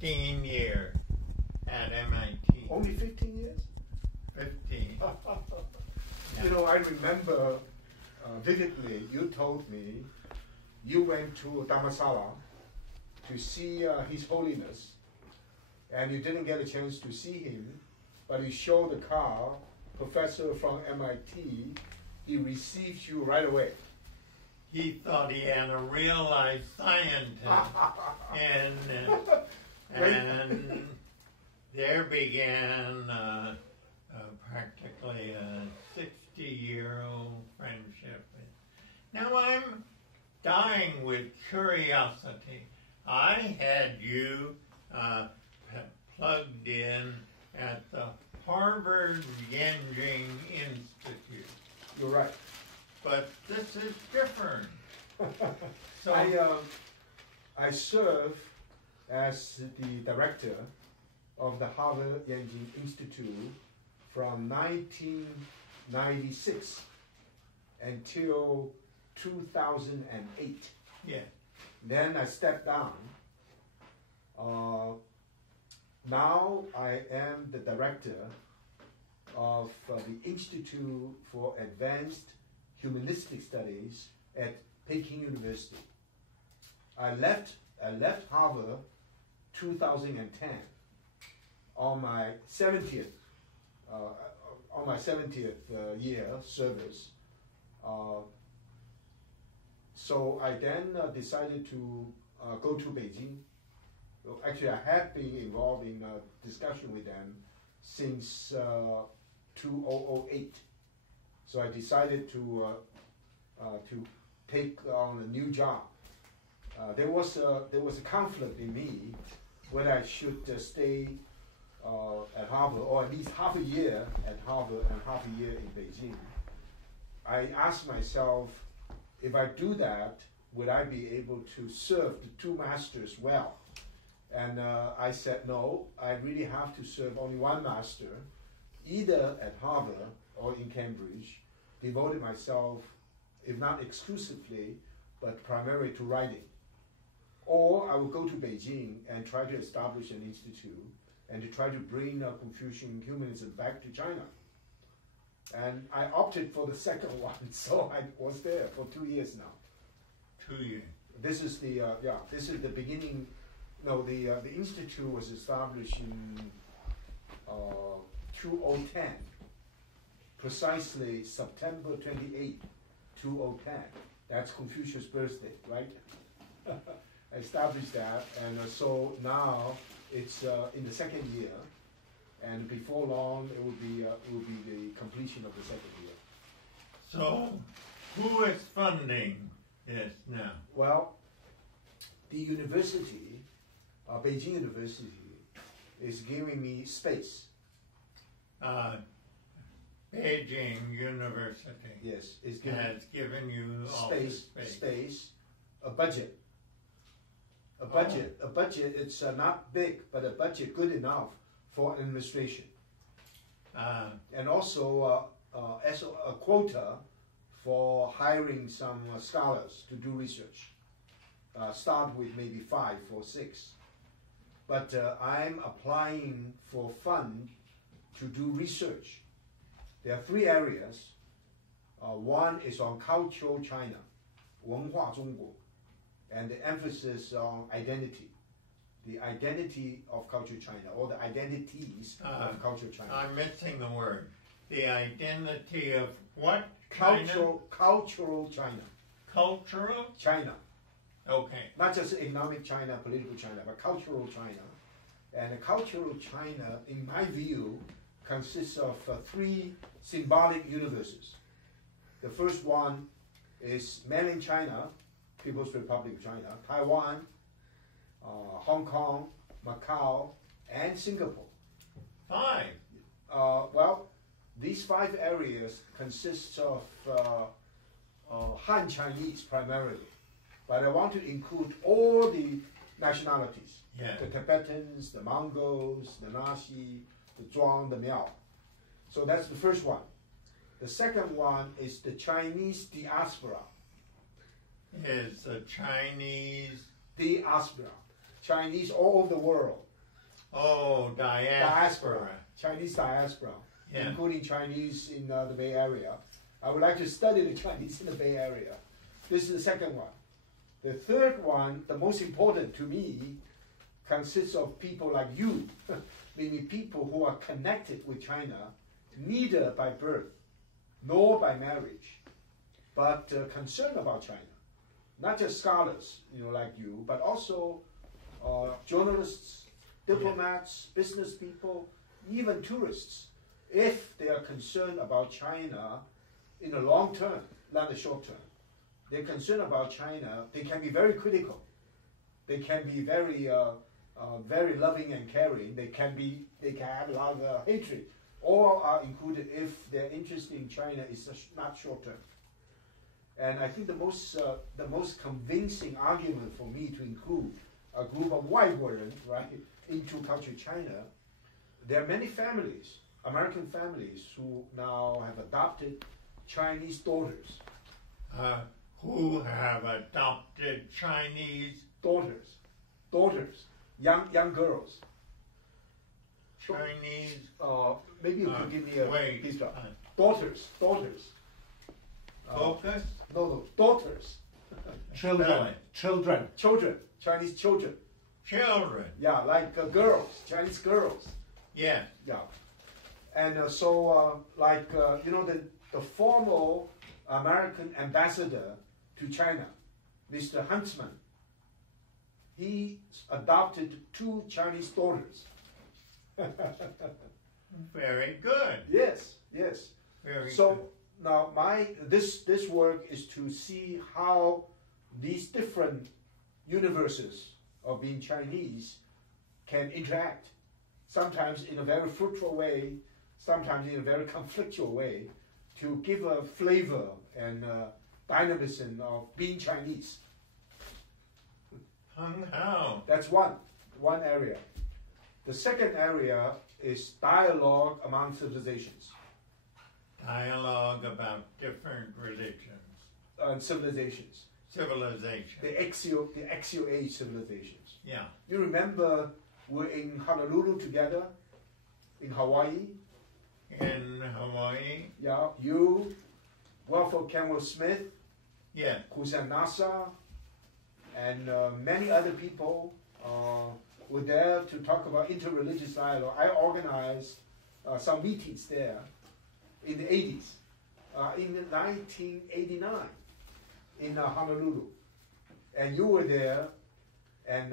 15 years at MIT. Only 15 years? 15. You know, I remember vividly, you told me you went to Dharmasala to see His Holiness, and you didn't get a chance to see him, but you showed the car, professor from MIT, he received you right away. He thought he had a real life scientist, and there began practically a 60-year-old friendship. Now I'm dying with curiosity. I had you plugged in at the Harvard Yenjing Institute. You're right. But this is different. So I serve as the director of the Harvard Yenjing Institute from 1996 until 2008. yeah, Then I stepped down. Now I am the director of the Institute for Advanced Humanistic Studies at Peking University. I left Harvard 2010 on my 70th year service. So I then decided to go to Beijing. Actually, I had been involved in a discussion with them since 2008. So I decided to take on a new job. There was a conflict in me whether I should stay at Harvard, or at least half a year at Harvard and half a year in Beijing. I asked myself, if I do that, would I be able to serve the two masters well? And I said, no, I really have to serve only one master, either at Harvard or in Cambridge, devoted myself, if not exclusively, but primarily to writing. Or I would go to Beijing and try to establish an institute and to try to bring Confucian humanism back to China. And I opted for the second one, so I was there for 2 years now. 2 years. This is the beginning. No, the institute was established in 2010, precisely September 28, 2010. That's Confucius' birthday, right? I established that, and so now it's in the second year, and before long it will be the completion of the second year. So, who is funding this now? Well, the university, Beijing University, is giving me space. Beijing University. Yes, has given you space, a budget. A budget. It's not big, but a budget good enough for administration. And also as a quota for hiring some scholars to do research. Start with maybe 5 or 6. But I'm applying for fund to do research. There are 3 areas. One is on cultural China, 文化中国, and the emphasis on identity, the identity of cultural China, or the identities of cultural China. I'm missing the word. The identity of what? Cultural China. Cultural? China. Okay. Not just economic China, political China, but cultural China. And cultural China, in my view, consists of 3 symbolic universes. The first one is mainland China, People's Republic of China, Taiwan, Hong Kong, Macau, and Singapore. 5. Well, these 5 areas consist of Han Chinese primarily, but I want to include all the nationalities. Yeah. The Tibetans, the Mongols, the Naxi, the Zhuang, the Miao. So that's the first one. The second one is the Chinese diaspora. Is the Chinese diaspora. Chinese all over the world. Oh, diaspora. Chinese diaspora, Yeah. including Chinese in the Bay Area. I would like to study the Chinese in the Bay Area. This is the second one. The third one, the most important to me, consists of people like you, meaning people who are connected with China, neither by birth nor by marriage, but concerned about China. Not just scholars, like you, but also journalists, diplomats, business people, even tourists, if they are concerned about China in the long term, not the short term. They're concerned about China, they can be very critical. They can be very very loving and caring. They can have a lot of hatred. All are included if their interest in China is not short term. And I think the most convincing argument for me to include a group of white women, right, into culture China, there are many families, American families, who now have adopted Chinese daughters. Who have adopted Chinese daughters, young girls. Chinese. Maybe you could give me a wait, piece of daughters. Focus. No, daughters. Children. Chinese children. Children. Yeah, like girls, Chinese girls. Yes. Yeah. And the formal American ambassador to China, Mr. Huntsman, he adopted 2 Chinese daughters. Very good. Yes. Very so good. now this work is to see how these different universes of being Chinese can interact, sometimes in a very fruitful way, sometimes in a very conflictual way, to give a flavor and dynamism of being Chinese. How? That's one area. The second area is dialogue among civilizations. Dialogue about different religions. Civilizations. Civilization. The axial age civilizations. Yeah. You remember we're in Honolulu together, in Hawaii. In Hawaii. Yeah, you, Wilford Kenwell Smith, Yeah. Huston Nasa, and many other people were there to talk about interreligious dialogue. I organized some meetings there in the 80s, in 1989, in Honolulu. And you were there, and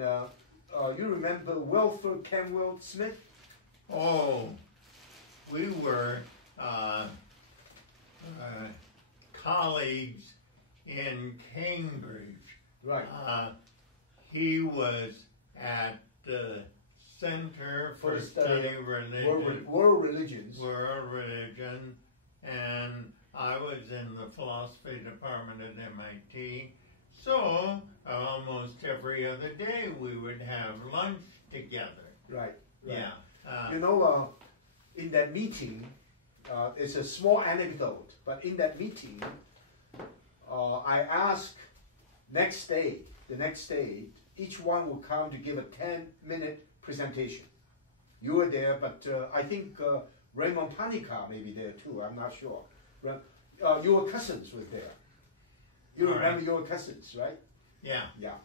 you remember Wilford Kenwell Smith? Oh, we were colleagues in Cambridge. Right. He was at the Center for Study Religion, World Religions. World Religion, and I was in the philosophy department at MIT. So almost every other day we would have lunch together. Right. Yeah. In that meeting, it's a small anecdote, but in that meeting, I asked the next day, each one will come to give a 10-minute presentation. You were there, but I think Raymond Panica may be there too, I'm not sure. Your cousins were there. You remember your cousins, right? Yeah. Yeah.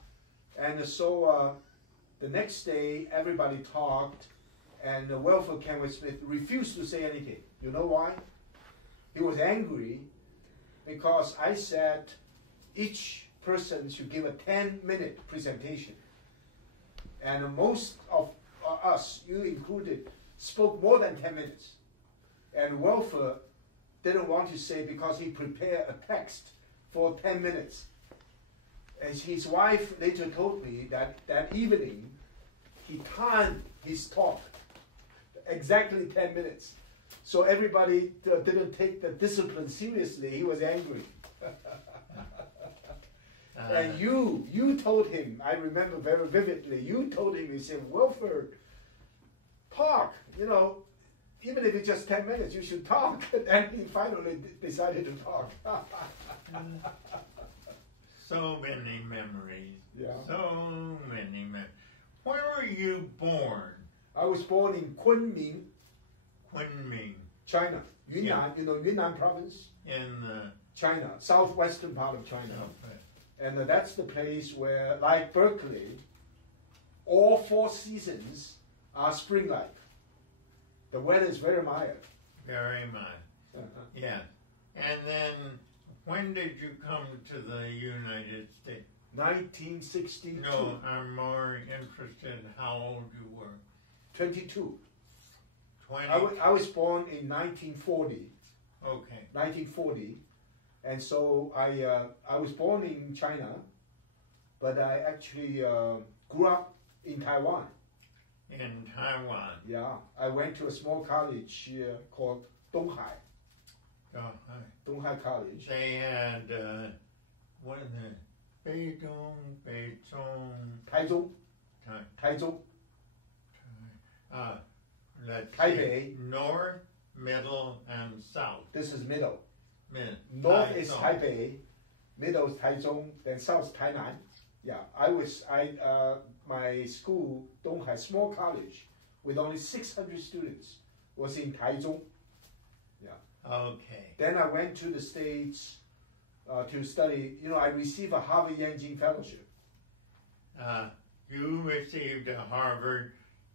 And so the next day, everybody talked, and Wilford Kenwell Smith refused to say anything. You know why? He was angry because I said each person should give a 10-minute presentation. And most of us, you included, spoke more than 10 minutes. And Wilford didn't want to say because he prepared a text for 10 minutes. And his wife later told me that evening, he timed his talk exactly 10 minutes. So everybody didn't take the discipline seriously. He was angry. And you told him, I remember very vividly, you told him, you said, Wilford, talk, even if it's just 10 minutes, you should talk. And he finally decided to talk. So many memories. Yeah. So many memories. Where were you born? I was born in Kunming, China. Yunnan, Yeah. you know Yunnan province? in the China, southwestern part of China. Southwest. And that's the place where, like Berkeley, all 4 seasons are spring-like. The weather is very mild. Very much. Yeah. And then when did you come to the United States? 1962. No, I'm more interested in how old you were. 22. 20? I was born in 1940. Okay. 1940. And so I was born in China, but I actually grew up in Taiwan. In Taiwan. Yeah, I went to a small college called Donghai. Oh, hi. Donghai College. They had, what is it? Beidong, Beizhong, Taichung. Tai- Taichung. let's Taipei. see, north, middle, and south. This is middle. Mid. North is Taichung. Taipei, middle is Taichung, then south is Tainan. Yeah, my school, Donghai, small college, with only 600 students, was in Taichung. Okay. Then I went to the States to study. You know, I received a Harvard Yanjing Fellowship. You received a Harvard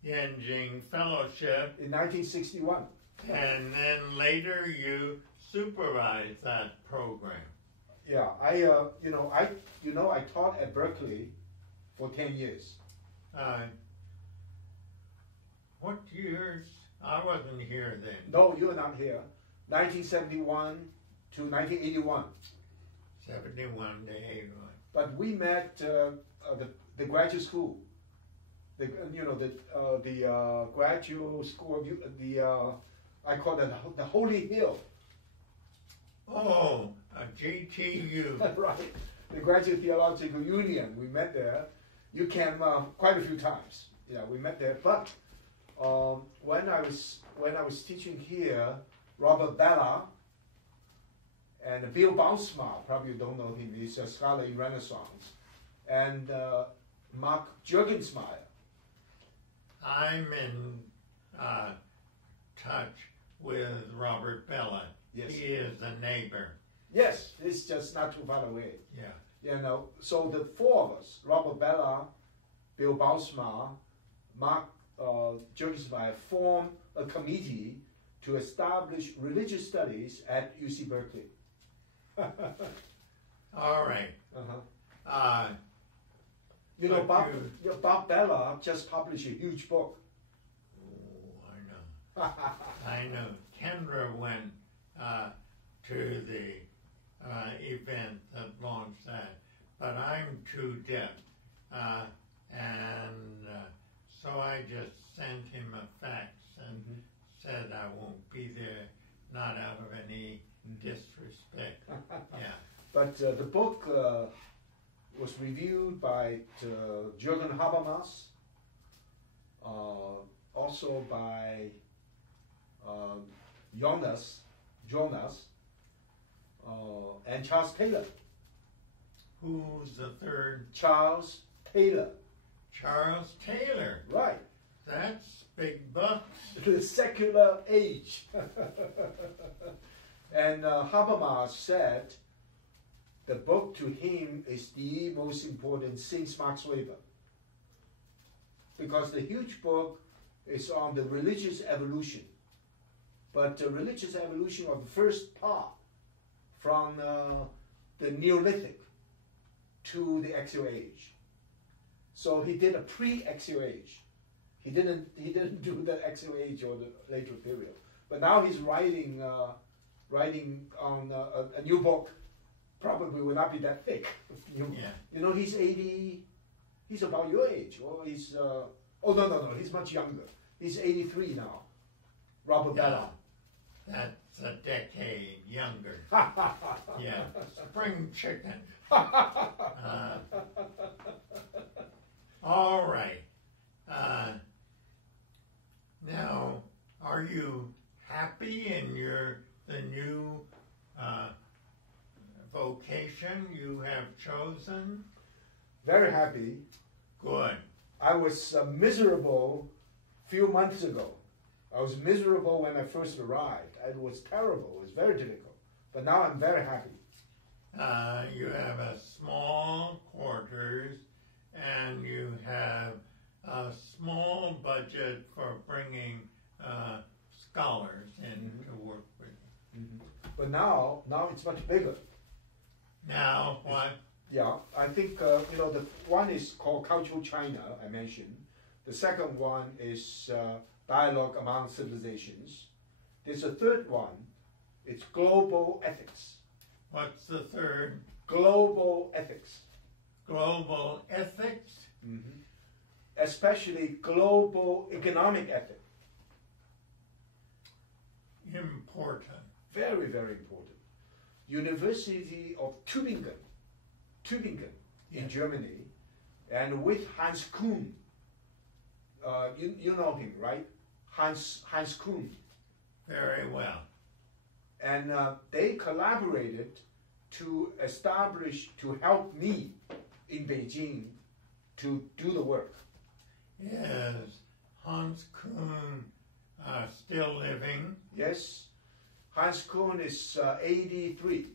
Yanjing Fellowship, In 1961. and then later you supervised that program. Yeah, I taught at Berkeley for 10 years. What years? I wasn't here then. No, you're not here. 1971 to 1981. 71 to 81. But we met the graduate school. The graduate school. I call it the Holy Hill. Oh, a GTU. Right. The Graduate Theological Union. We met there. You came quite a few times. Yeah, we met there. But when I was teaching here, Robert Bella and Bill Baumsma, probably you don't know him. He's a scholar in Renaissance, and Mark Juergensmeyer. I'm in touch with Robert Bella. Yes. He is a neighbor. Yes, it's just not too far away. Yeah. You know, so the 4 of us, Robert Bella, Bill Baumsma, Mark Juergensmeyer, formed a committee to establish religious studies at UC Berkeley. All right. You know, But Bob Bella just published a huge book. Oh, I know. I know. Kendra went to the event that launched that, but I'm too deaf, and so I just sent him a fax and said I won't be there, not out of any disrespect. Yeah. But the book was reviewed by Jürgen Habermas, also by Jonas, and Charles Taylor. Who's the third? Charles Taylor. Charles Taylor. Right. That's big bucks. The secular age. And Habermas said the book to him is the most important since Max Weber. Because the huge book is on the religious evolution. But the religious evolution of the first part from the Neolithic to the Axial Age. So he did a pre-Axial Age. He didn't do the Axial Age or the later period. But now he's writing on a new book. Probably will not be that thick. Yeah. You know, he's 80. He's about your age, or he's no, he's much younger. He's 83 now. Robert Bella. That's a decade younger. Yeah, spring chicken. All right. Now, are you happy in the new vocation you have chosen? Very happy. Good. I was miserable few months ago. I was miserable when I first arrived. It was terrible. It was very difficult. But now I'm very happy. You have a small quarters, and you have a small budget for bringing scholars in to work with you. But now it's much bigger. Now, what? Yeah, I think, the one is called Cultural China, I mentioned. The second one is Dialogue Among Civilizations. There's a third one. It's Global Ethics. What's the third? Global Ethics. Global ethics? Especially global economic ethics. Important. Very, very important. University of Tübingen in Germany, and with Hans Kuhn. You know him, right? Hans Kuhn. Very well. And they collaborated to help me in Beijing to do the work. Is Hans Kuhn still living? Yes. Hans Kuhn is 83.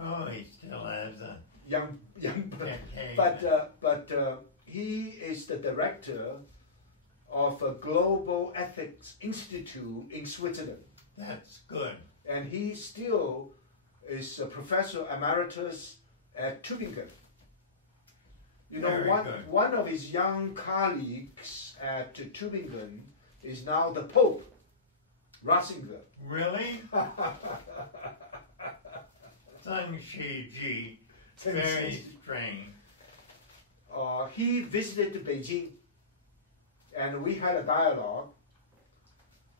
Oh, he still has a young decade. but he is the director of a Global Ethics Institute in Switzerland. That's good. And he still is a professor emeritus at Tübingen. One of his young colleagues at Tübingen is now the Pope, Ratzinger. Really? Sun Shiji. Very strange. He visited Beijing, and we had a dialogue.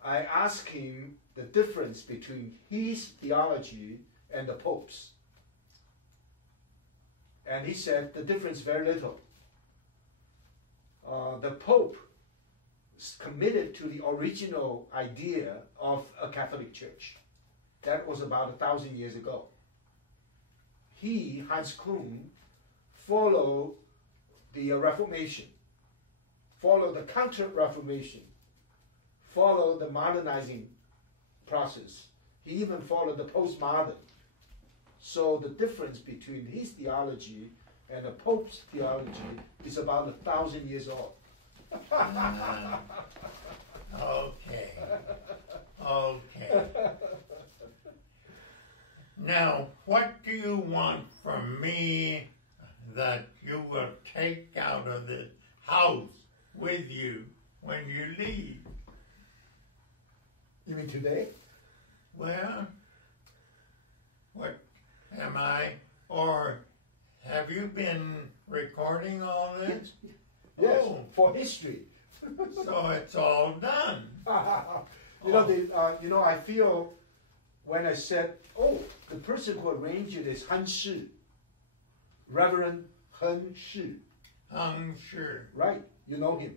I asked him the difference between his theology and the Pope's. And he said the difference very little. The Pope is committed to the original idea of a Catholic Church. That was about 1,000 years ago. He, Hans Kuhn, followed the Reformation, followed the Counter-Reformation, followed the modernizing process. He even followed the postmodern. So the difference between his theology and the Pope's theology is about 1,000 years old. Okay. Now, what do you want from me that you will take out of this house with you when you leave? You mean today? Well, what am I? Or have you been recording all this? Yes, Oh. for history. So it's all done. I feel when I said, the person who arranged it is Han Shi, Reverend Han Shi. I'm sure. Right, you know him.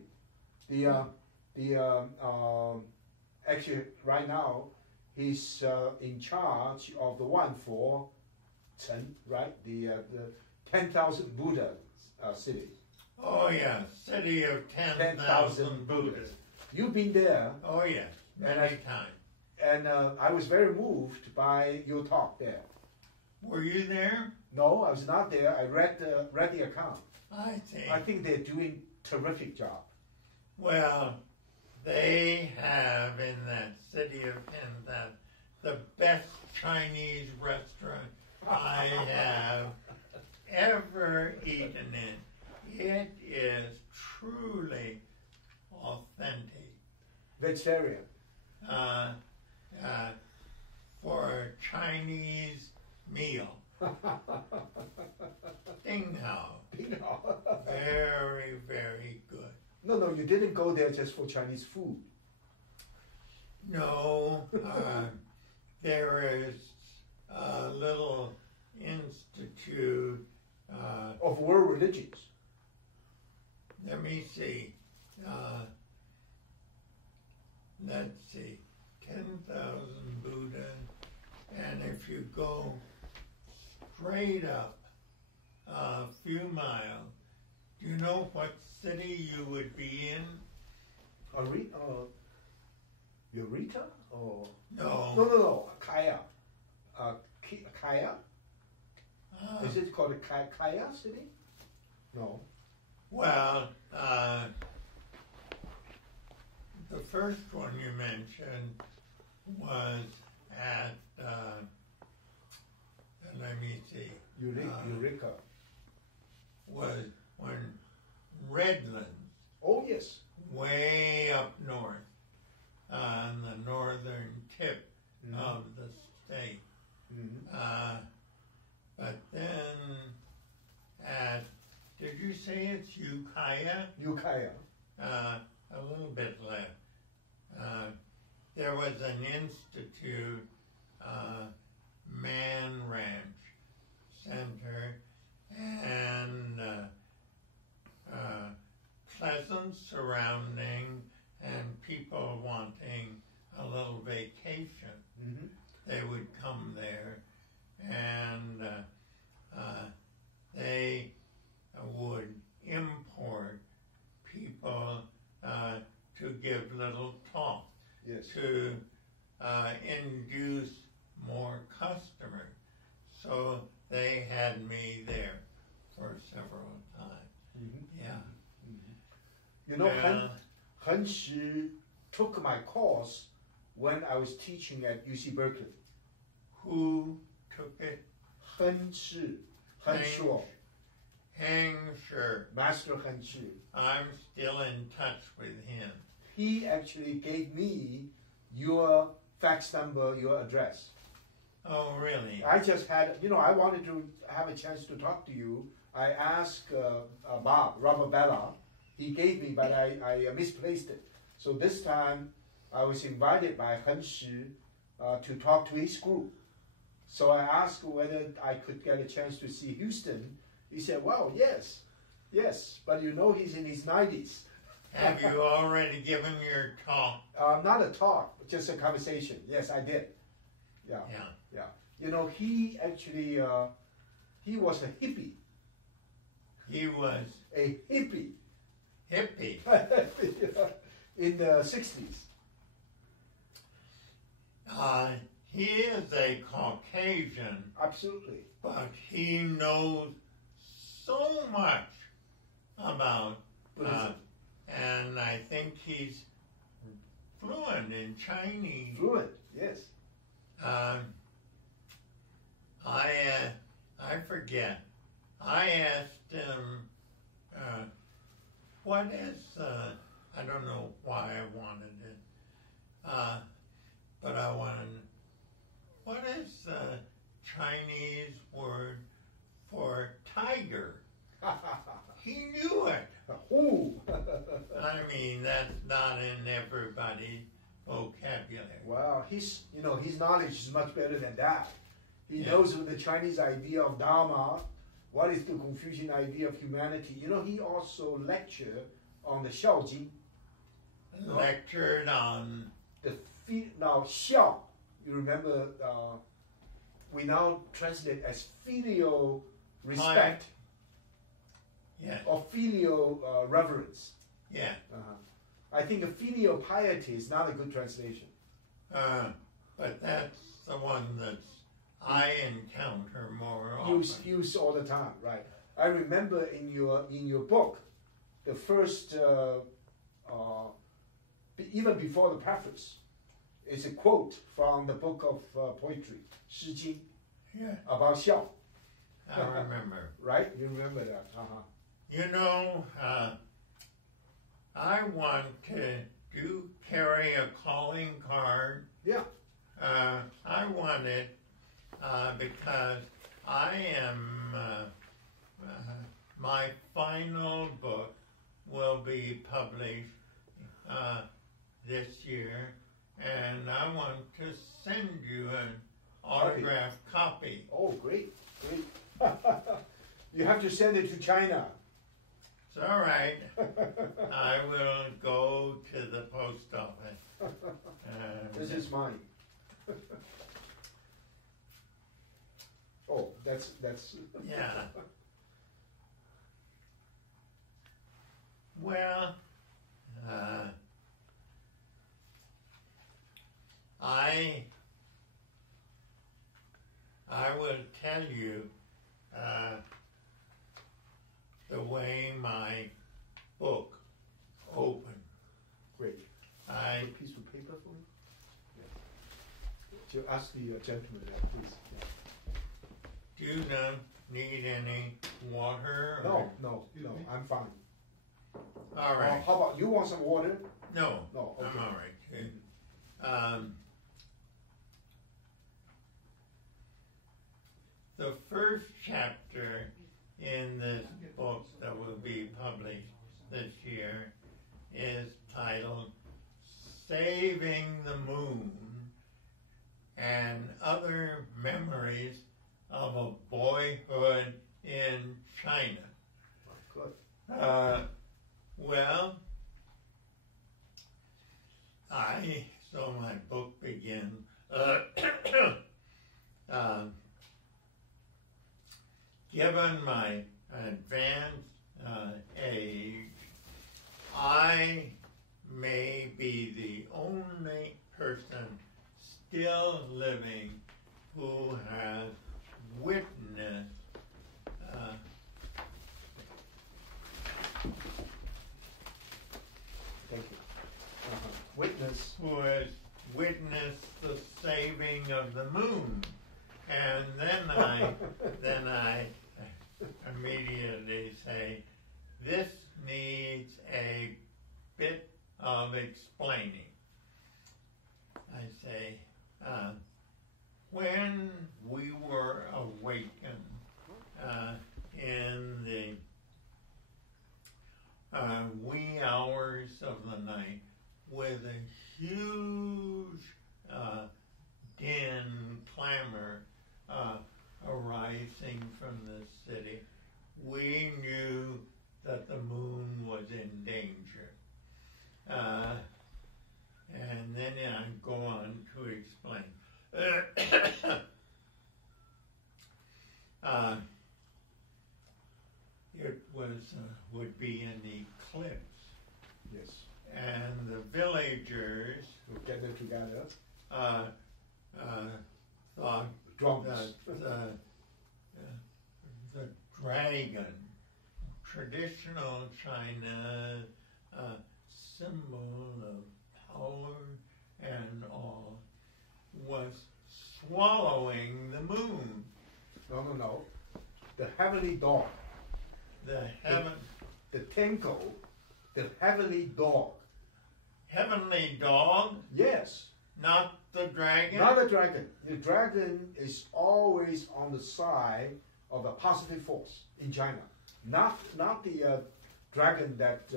Actually, right now, he's in charge of the one for Chen, right? The 10,000 Buddha city. Oh, yeah, city of 10,000 Buddhas. You've been there. Oh, yes, many times. And I was very moved by your talk there. Were you there? No, I was not there. I read the account. I see. I think they're doing terrific job. Well, they have in that city of 10,000 the best Chinese restaurant I have ever eaten in. It is truly authentic. Vegetarian. For a Chinese meal. Ding hao. Very, very good. No, you didn't go there just for Chinese food. No, there is a little institute. Of world religions. Let me see. Let's see. 10,000 Buddha. And if you go straight up a few miles, do you know what city you would be in? Eureka or No. no, Kaya. Kaya? Is it called Kaya City? No. Well, the first one you mentioned was at, let me see, Eureka. was when Redlands, Oh, yes. way up north, on the northern tip of the state. But then at, did you say it's Ukiah? Ukiah. A little bit left. There was an institute, Man Ranch Center, and pleasant surrounding and people wanting a little vacation. They would come there, and they would import people to give little talks to induce more customers. So they had me there for several times. Yeah. You know, Hen Shi took my course when I was teaching at UC Berkeley. Who took it? Hen Shi. Hen Shuo. Hang Sure. Master Hen Shi. I'm still in touch with him. He actually gave me your fax number, your address. Oh, really? I just had, I wanted to have a chance to talk to you. I asked Robert Bella. He gave me, but I misplaced it. So this time, I was invited by Hen Shi to talk to his group. So I asked whether I could get a chance to see Huston. He said, well, yes, but he's in his 90s. Have you already given your talk? Not a talk, just a conversation. Yes, I did. Yeah. He actually, he was a hippie. He was a hippie. Hippie? In the 60s. He is a Caucasian. Absolutely. But he knows so much about, and I think he's fluent in Chinese. Fluent, yes. I forget. I asked him, what is, I don't know why I wanted it, but I wanted, what is the Chinese word for tiger? He knew it. Ooh. I mean, that's not in everybody's vocabulary. Well, his knowledge is much better than that. He knows the Chinese idea of Dharma, what is the Confucian idea of humanity. He also lectured on the Xiaojing. Lectured on the now Xiao. You remember? We now translate as filial respect. Yeah. Or filial reverence. Yeah. I think a filial piety is not a good translation. But that's the one that I encounter more often. Use all the time, right? I remember in your book, the first, even before the preface, is a quote from the book of poetry, Shi Jing, about Xiao. I remember. Right? You remember that? I want to carry a calling card. Yeah. I want it because I am, my final book will be published this year, and I want to send you an autographed copy. Oh, great. You have to send it to China. It's all right. I will go to the post office. This is mine. Oh, that's. Yeah. Well, to ask the gentleman there, please. Yeah. Do you need any water? No, I'm fine. All right. How about you? Want some water? No, No, okay. I'm all right. The first chapter in this book that will be published this year is titled Saving the Moon and Other Memories of a Boyhood in China. Good. Well, so my book begins, given my advanced age, I may be the only person still living who has witnessed Thank you. Witness. who has witnessed the saving of the moon. And then I immediately say, this needs a bit of explaining. I say, when we were awakened in the wee hours of the night with a huge din, clamor arising from the city, we knew that the moon was in danger. And then I go on to explain. It would be an eclipse. Yes. And the villagers We'll get them together. thought Drums. the dragon, traditional China symbol of power and all, was swallowing the moon. No. The heavenly dog. The Tenko, the heavenly dog. heavenly dog, Yes. not the dragon. Not a dragon. The dragon is always on the side of a positive force in China. Not the dragon that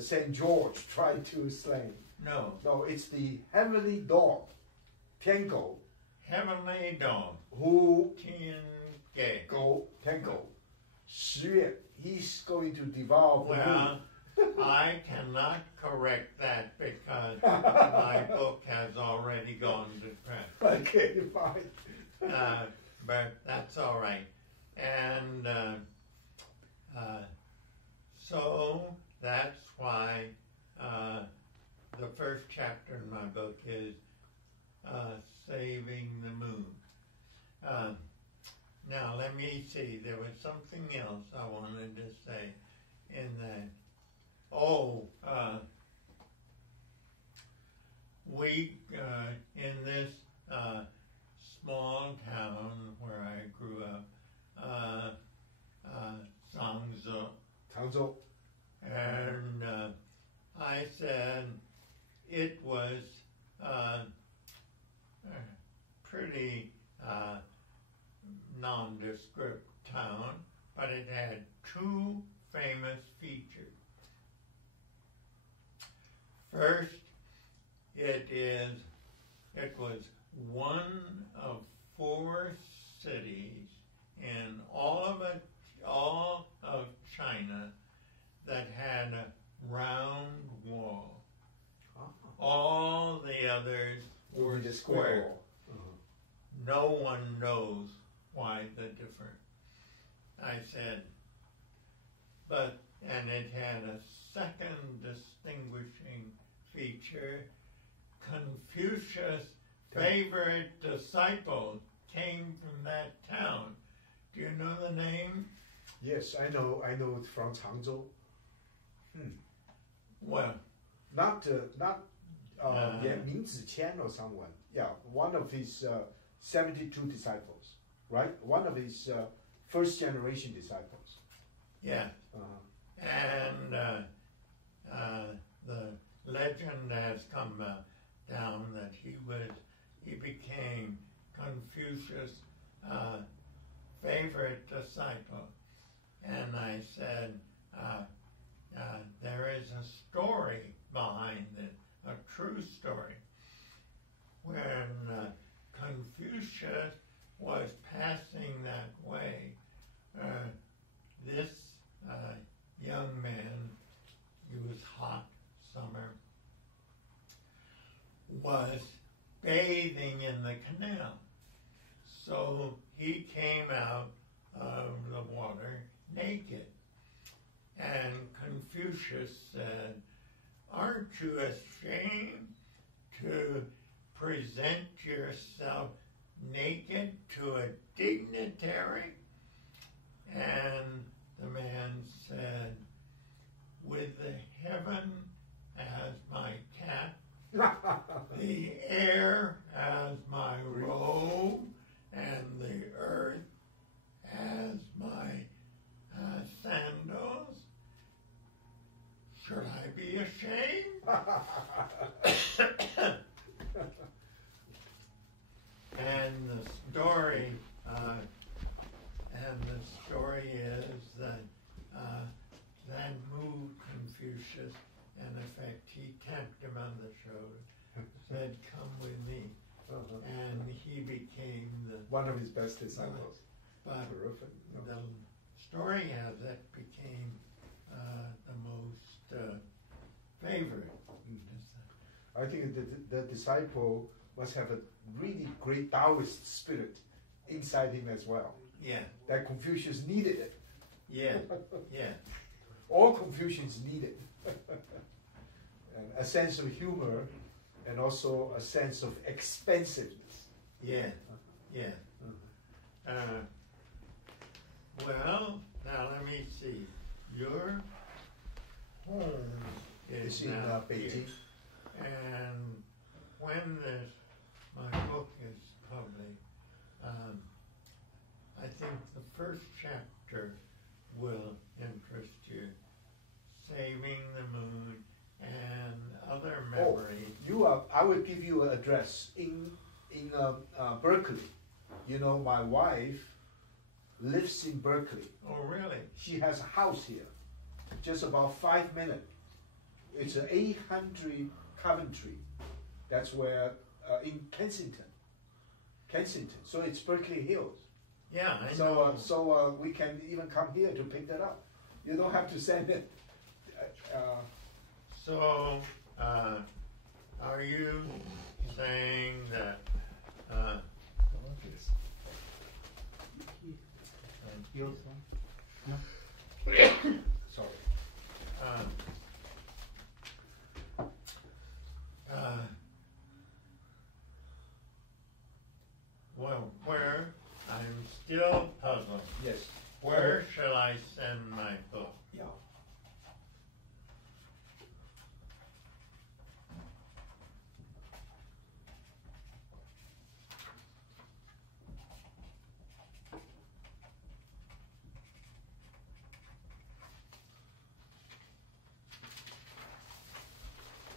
Saint George tried to slay. No, No, it's the heavenly dog, Tenko, heavenly dog. who Tenko. 10 月 he's going to devour the Well, moon. I cannot correct that because my book has already gone to press. Okay, fine. But that's all right. And so that's why the first chapter in my book is Saving the Moon. Now, let me see. There was something else I wanted to say in that. We, in this small town where I grew up, Changzhou. and I said it was pretty nondescript town, but it had two famous features. First, it was one of 4 cities in all of China that had a round wall. All the others were the square. wall. No one knows why the difference. I said, and it had a second distinguishing feature. Confucius' favorite disciple came from that town. Do you know the name? Yes, I know it from Changzhou. Well, Not Yeah, Ming Ziqian or someone. Yeah, one of his 72 disciples, right? One of his first generation disciples. Yeah. And the legend has come down that he became Confucius' favorite disciple. And I said, there is a story behind it, a true story. When Confucius was passing that way, this young man, it was hot summer, was bathing in the canal. So he came out of the water naked. And Confucius said, "Aren't you ashamed to present yourself naked to a dignitary?" And the man said, "With the heaven as my cat, the air as my robe, and the earth as my sandals, should I be ashamed?" And the story is that that moved Confucius. In effect, he tapped him on the shoulder, said, "Come with me," and he became one of his best disciples. But terrific. The story has it became the most favorite. I think the disciple must have a really great Taoist spirit inside him as well. Yeah. That Confucius needed it. Yeah. Yeah. All Confucians need it. And a sense of humor and also a sense of expansiveness. Yeah. Yeah. Well, now let me see. Your home is in now Beijing. here. And when my book is published, I think the first chapter will interest you. Saving the Moon and other memories. I will give you an address in Berkeley. You know, my wife lives in Berkeley. Oh, really? She has a house here, just about 5 minutes. It's an 800 Coventry. That's where in Kensington. So it's Berkeley Hills. Yeah, I know. So we can even come here to pick that up. You don't have to send it. Are you saying that sorry. Well, where I'm still puzzled. Yes. Where shall I send my book? Yeah.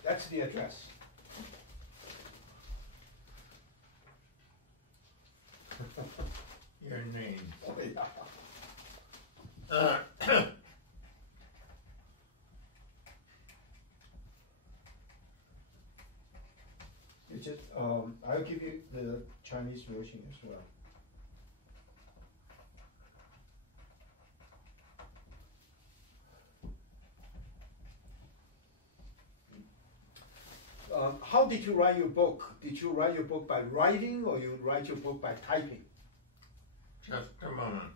That's the address. Your name. Oh, yeah. It's just, I'll give you the Chinese version as well. How did you write your book? Did you write your book by writing, or you write your book by typing? Just a moment.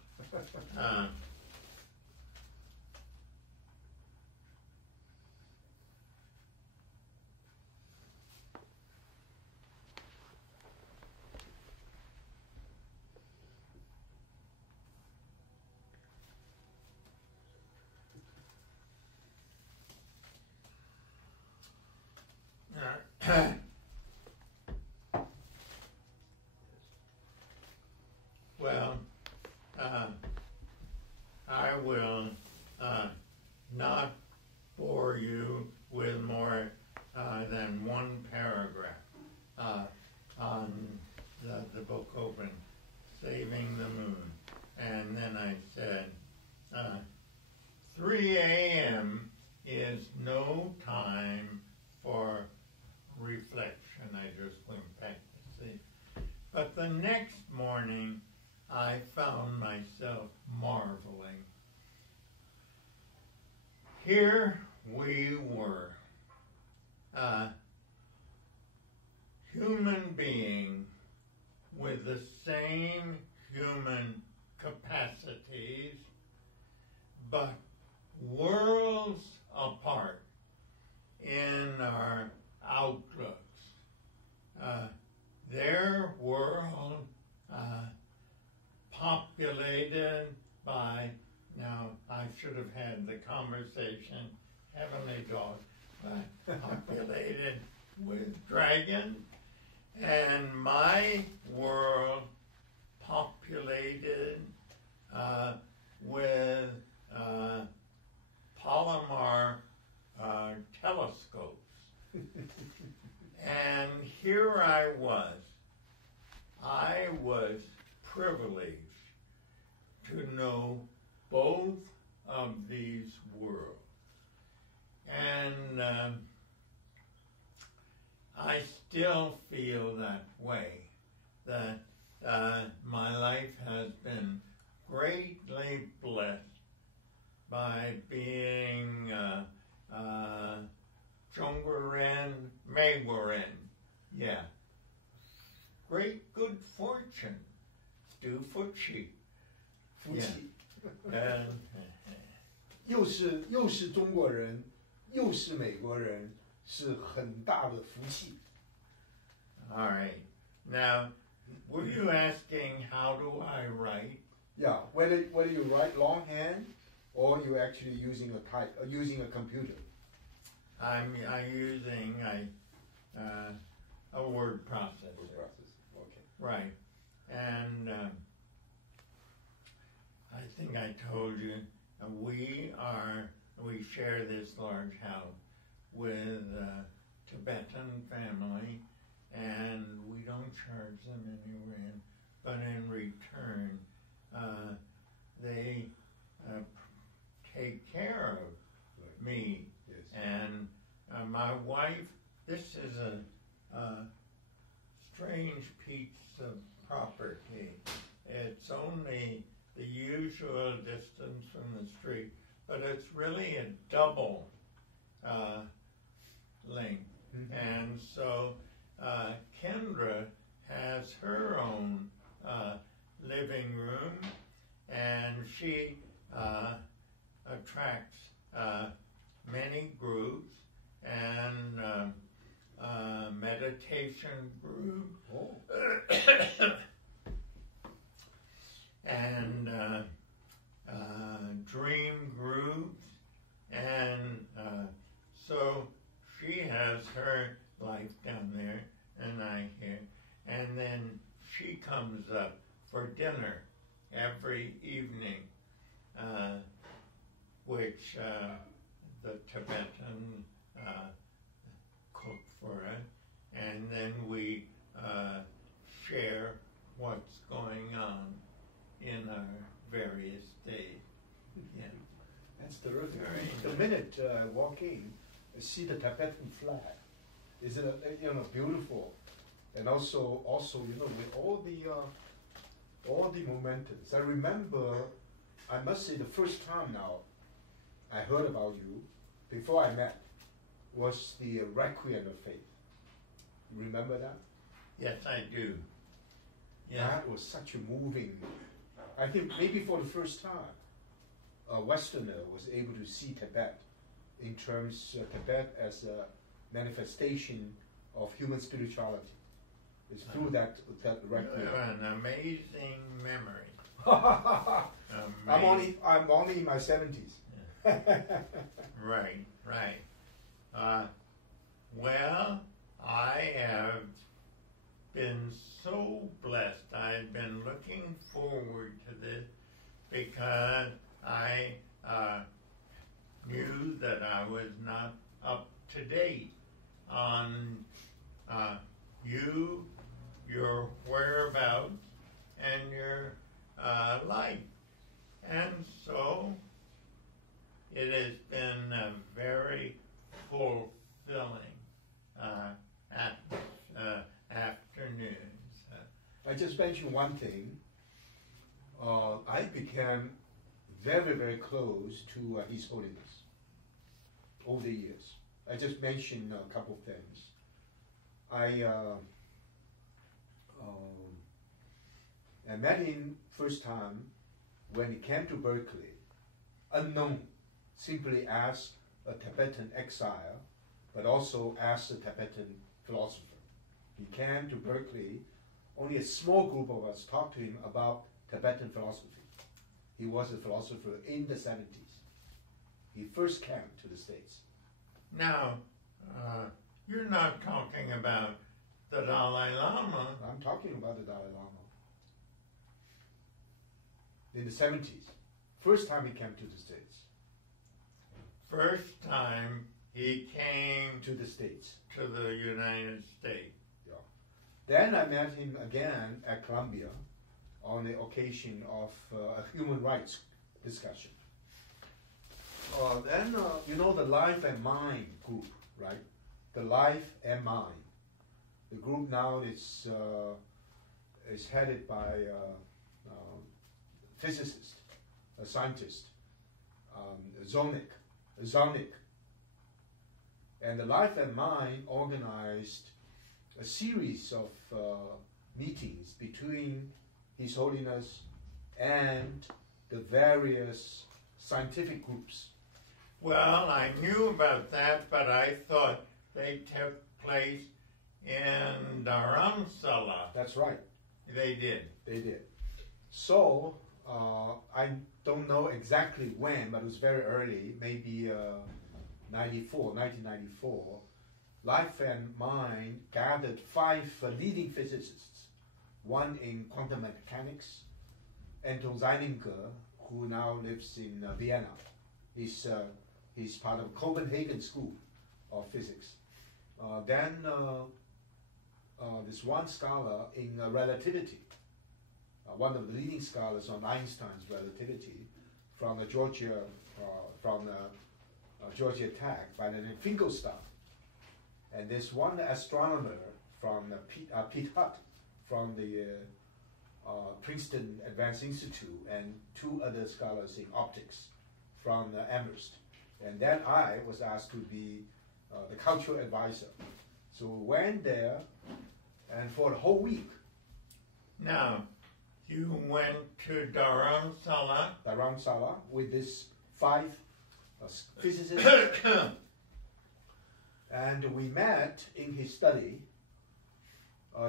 human being with the same human capacities, but worlds apart in our outlooks. Their world populated by, now I should have had the conversation, heavenly dog, populated with dragons, and my world populated with polymer telescopes. And here I was privileged to know both of these worlds. And I still feel that way, that my life has been greatly blessed by being Zhongguoren, Meiworen, yeah. Great good fortune, Stu Fuchi. 福气， And 又是中国人，又是美国人，是很大的福气。 all right. Now, were you asking how do I write? Yeah, whether you write longhand or you actually using a computer. I'm using a word processor. Okay. Right. And I think I told you we share this large house with a Tibetan family, and we don't charge them any rent, but in return they take care of me. Yes. And my wife, this is a strange piece of property. It's only the usual distance from the street, but it's really a double length. Mm-hmm. And so Kendra has her own living room, and she attracts many groups, and meditation group, Oh. and dream groups, and so she has her life down there, and I here, and then she comes up for dinner every evening, which the Tibetan cook for it, and then we share what's going on in our various days. Yeah. That's terrific. Right. The minute I walk in, I see the Tibetan flag. Isn't it beautiful? And also with all the momentums. I remember, I must say, the first time now I heard about you, before I met, was the Requiem of Faith. You remember that? Yes, I do. Yeah. That was such a moving. I think maybe for the first time, a Westerner was able to see Tibet in terms of Tibet as a manifestation of human spirituality. It's through that Requiem. You have an amazing memory. I'm only in my 70s. Right. Well, I have been so blessed. I've been looking forward to this because I knew that I was not up to date on you, your whereabouts, and your life. And so it has been a very fulfilling afternoon. I just mentioned one thing. I became very, very close to His Holiness over the years. I just mentioned a couple of things. I met him first time when he came to Berkeley, unknown, simply as a Tibetan exile, but also as a Tibetan philosopher. He came to Berkeley, only a small group of us talked to him about Tibetan philosophy. He was a philosopher in the 70s. He first came to the States. Now, you're not talking about the Dalai Lama. I'm talking about the Dalai Lama. In the 70s. First time he came to the States. First time he came to the States. To the United States. Yeah. Then I met him again at Columbia on the occasion of a human rights discussion. Then, you know the Life and Mind group, right? The Life and Mind. The group now is headed by a physicist, a scientist, Zonick. And the Life and Mind organized a series of meetings between His Holiness and the various scientific groups. Well, I knew about that, but I thought they took place in Dharamsala. That's right. They did. They did. So, I don't know exactly when, but it was very early, maybe 1994. Life and Mind gathered 5 leading physicists, one in quantum mechanics, Anton Zeilinger, who now lives in Vienna. He's part of Copenhagen School of Physics. Then this one scholar in relativity, one of the leading scholars on Einstein's relativity from Georgia Tech by the name Finkelstein. And there's one astronomer from Pete Hutt from the Princeton Advanced Institute, and 2 other scholars in optics from Amherst. And then I was asked to be the cultural advisor. So we went there, and for a whole week. Now, you went to Dharamsala with these 5 physicists. And we met in his study,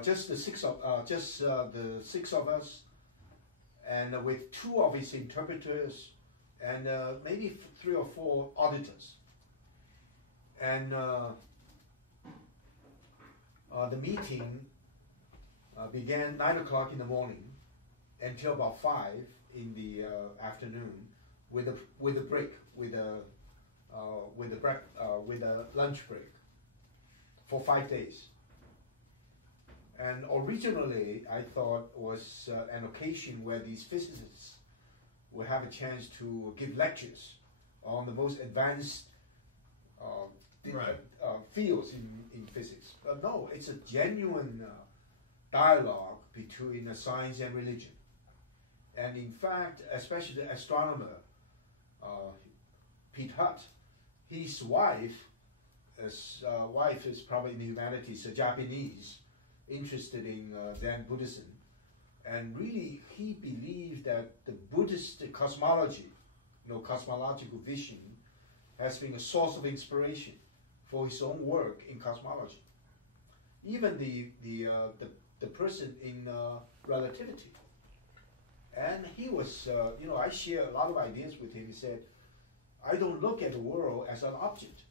just the 6 of us, and with 2 of his interpreters, and maybe 3 or 4 auditors. And the meeting began 9 o'clock in the morning until about 5 in the afternoon, with a break, with a lunch break for 5 days. And originally, I thought was an occasion where these physicists will have a chance to give lectures on the most advanced fields in physics. But no, it's a genuine dialogue between science and religion. And in fact, especially the astronomer, Pete Hutt, his wife is probably in the humanities, Japanese, interested in Zen Buddhism. And really, he believed that the Buddhist cosmology, cosmological vision, has been a source of inspiration for his own work in cosmology. Even the person in relativity. And he was, I share a lot of ideas with him. He said, I don't look at the world as an object.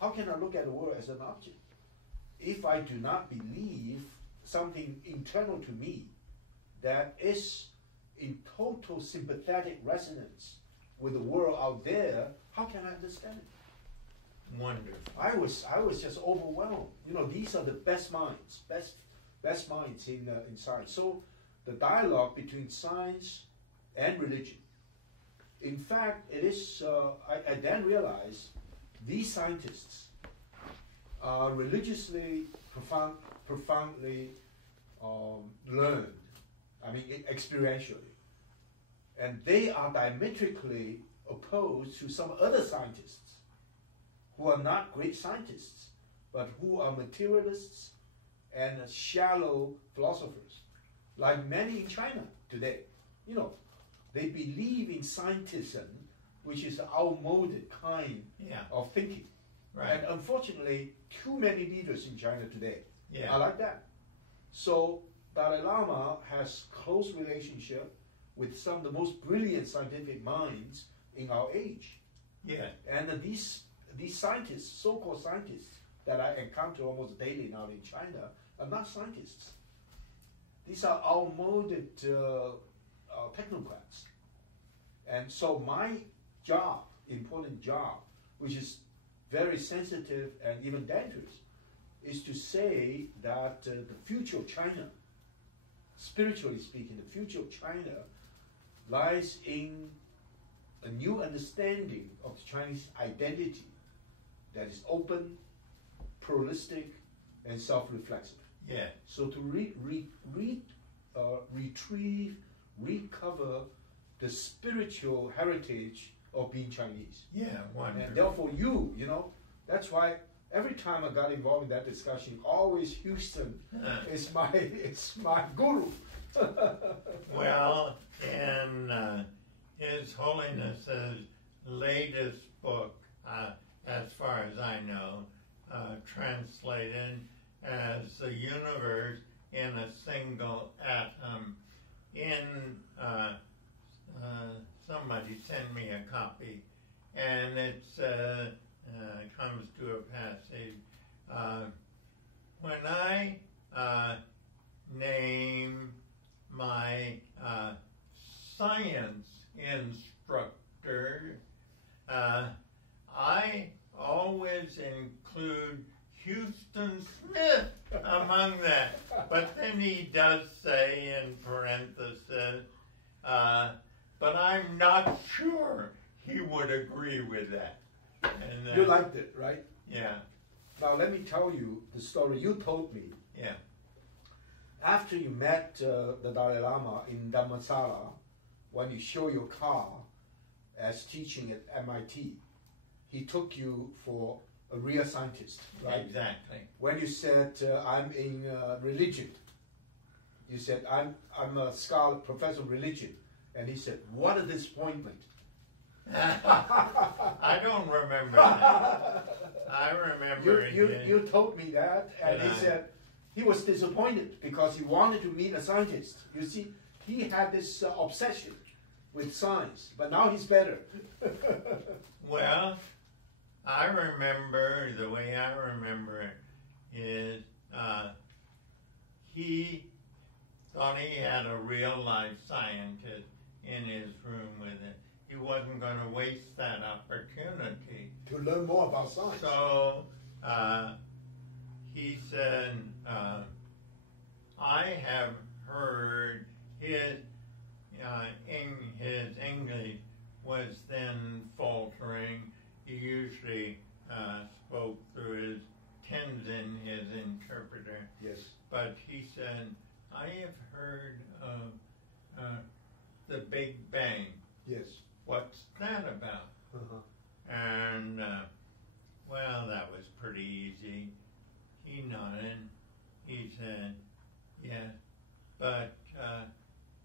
How can I look at the world as an object? If I do not believe something internal to me that is in total sympathetic resonance with the world out there, how can I understand it? Wonderful. I was just overwhelmed. These are the best minds in science. So the dialogue between science and religion. In fact, it is. I then realized these scientists are religiously profoundly learned. I mean, experientially, and they are diametrically opposed to some other scientists who are not great scientists, but who are materialists and shallow philosophers, like many in China today. You know, they believe in scientism, which is an outmoded kind of thinking. Right. And unfortunately, too many leaders in China today are like that. So Dalai Lama has close relationship with some of the most brilliant scientific minds in our age. Yeah. And these scientists, so-called scientists, that I encounter almost daily now in China, are not scientists. These are outmoded technocrats. And so my job, important job, which is very sensitive and even dangerous, is to say that the future of China, spiritually speaking, the future of China lies in a new understanding of the Chinese identity that is open, pluralistic, and self-reflexive. Yeah. So to retrieve, recover the spiritual heritage of being Chinese. Yeah, wonderful. And therefore you know, that's why every time I got involved in that discussion, always Huston is my guru. Well, in His Holiness's latest book, as far as I know, translated as The Universe in a Single Atom, somebody sent me a copy, and it comes to a passage. When I name my science instructor, I always include Huston Smith among that. But then he does say in parentheses, but I'm not sure he would agree with that. And, you liked it, right? Yeah. Now let me tell you the story you told me. Yeah. After you met the Dalai Lama in Dhammsala, when you show your car as teaching at MIT, he took you for a real scientist, right? Exactly. When you said, I'm in religion, you said, I'm a scholar, professor of religion. And he said, what a disappointment. I don't remember that. I remember you told me that, and he said he was disappointed because he wanted to meet a scientist. You see, he had this obsession with science, but now he's better. Well, I remember, the way I remember it is he thought he had a real life scientist in his room with him. He wasn't going to waste that opportunity. To learn more about science. So he said, I have heard his English was then faltering. He usually spoke through his Tenzin, his interpreter. Yes. But he said, I have heard of the Big Bang. Yes. What's that about? And, well, that was pretty easy. He nodded. He said, yeah, but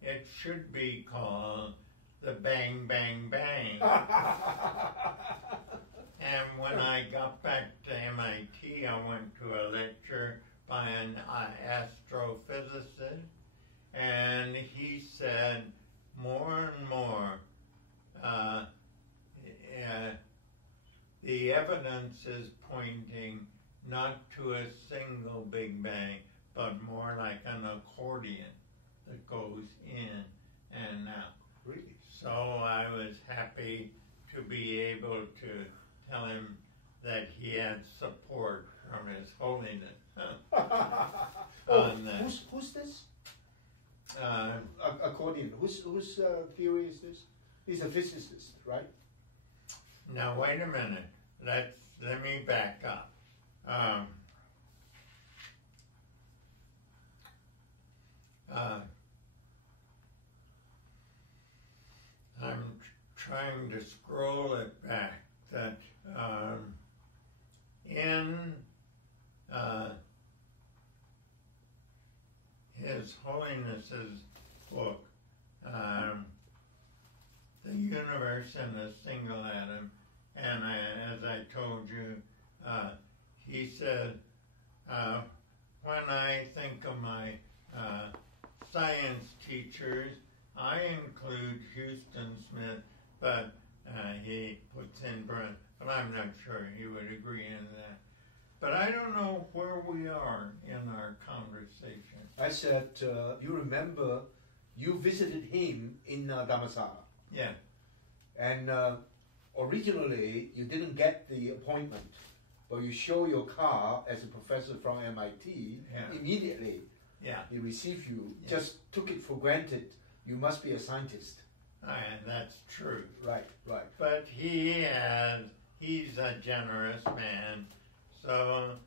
it should be called the Bang, Bang, Bang. And when I got back to MIT, I went to a lecture by an astrophysicist, and he said more and more, the evidence is pointing not to a single Big Bang, but more like an accordion that goes in and out. Really? So I was happy to be able to tell him that he had support from His Holiness on that. Who's this? Accordion. Whose theory is this? He's a physicist, right? Now wait a minute. Let me back up. I'm trying to scroll it back. That His Holiness's book, The Universe in a Single Atom, and as I told you, he said, when I think of my science teachers, I include Huston Smith, but he puts in Brent, but I'm not sure he would agree in that. But I don't know where we are in our conversation. I said, you remember you visited him in Dhammasala. Yeah. And originally you didn't get the appointment, but you show your car as a professor from MIT, immediately he received you, just took it for granted. You must be a scientist. That's true. Right, right. But he's a generous man, so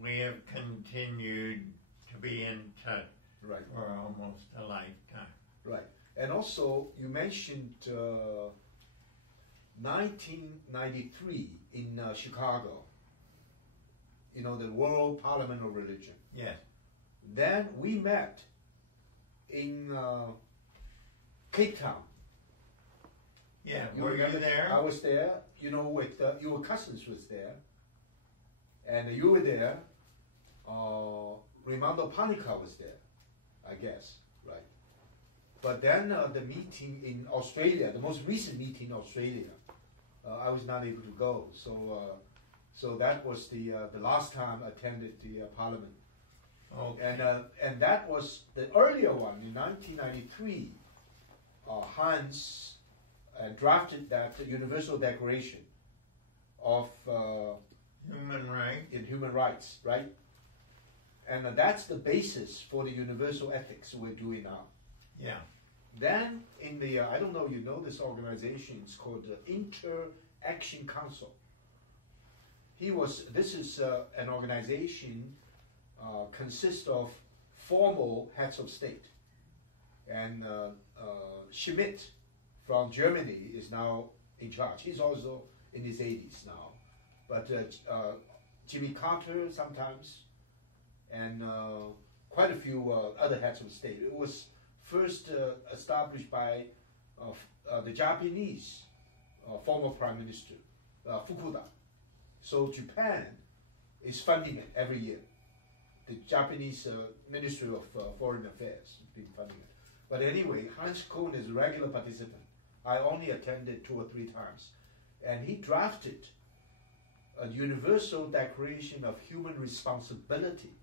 we have continued to be in touch for almost a lifetime. Right. And also, you mentioned 1993 in Chicago, the World Parliament of Religion. Yes. Then we met in Cape Town. Yeah, were you there? I was there, with your cousins was there. And you were there. Raimondo Panica was there, I guess, right? But then the meeting in Australia, the most recent meeting in Australia, I was not able to go. So that was the last time I attended the Parliament. Okay. And that was the earlier one in 1993. Hans drafted that Universal Declaration of Human Rights, right? And that's the basis for the universal ethics we're doing now. Yeah. Then in the I don't know, this organization, it's called the Inter-Action Council. This is an organization consists of formal heads of state, and Schmidt from Germany is now in charge. He's also in his 80s now, but Jimmy Carter sometimes, and quite a few other heads of state. It was first established by the Japanese former Prime Minister Fukuda. So Japan is funding it every year. The Japanese Ministry of Foreign Affairs has been funding it. But anyway, Hans Kohn is a regular participant. I only attended 2 or 3 times. And he drafted a Universal Declaration of Human Responsibility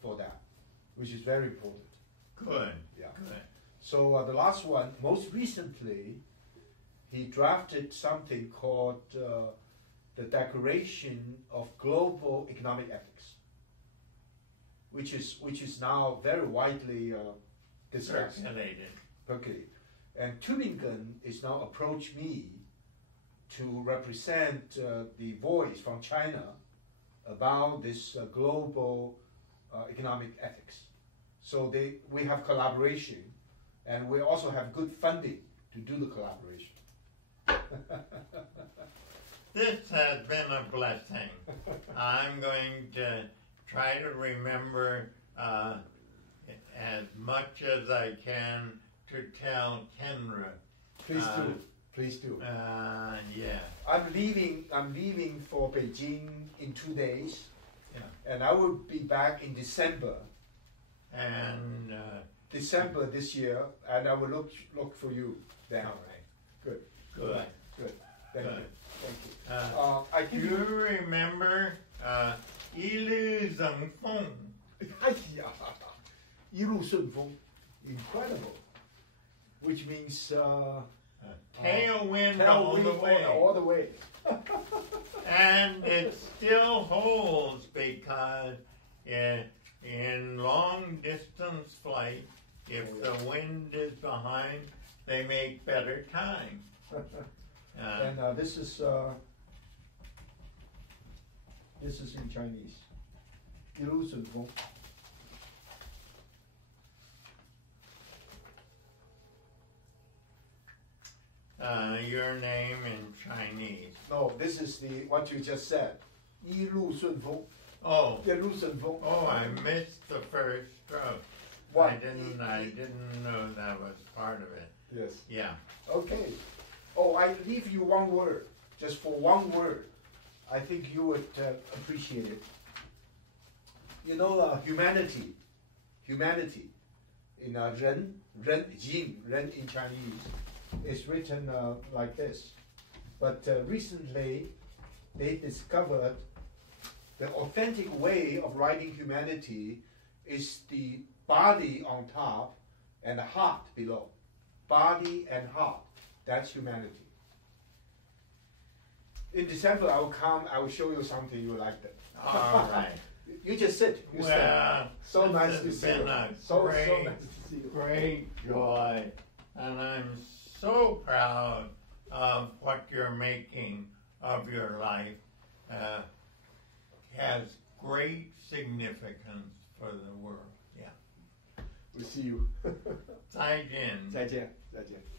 for that, which is very important. Good. Yeah. Good. So the last one, most recently, he drafted something called the Declaration of Global Economic Ethics, which is now very widely discussed. Percolated. And Tübingen is now approached me to represent the voice from China about this global economic ethics. So we have collaboration, and we also have good funding to do the collaboration. This has been a blessing. I'm going to try to remember as much as I can to tell Kendra. Please do. Yeah. I'm leaving for Beijing in 2 days. Yeah. And I will be back in December. And December this year, and I will look for you then. All right. Good. Thank you. I give you remember Yilu Zhengfeng? 哎呀，一路顺风 incredible, which means tailwind all the way. And it still holds because in long distance flight, if the wind is behind, they make better time. And this is in Chinese. 一路顺风. Your name in Chinese. No, this is what you just said. 一路顺风. Oh. 一路顺风. Oh, I missed the first stroke. What? I didn't know that was part of it. Yes. Yeah. Okay. Oh, I leave you one word, just for one word. I think you would appreciate it. You know, humanity. Humanity. In ren in Chinese, is written like this. But recently, they discovered the authentic way of writing humanity is the body on top and the heart below. Body and heart. That's humanity. In December, I will come. I will show you something you like that. All right. You just sit. You Well, so nice this to has see been you. a So great, nice to see you. great joy, and I'm so proud of what you're making of your life. Has great significance for the world. Yeah. We'll see you. 再见。再见，再见。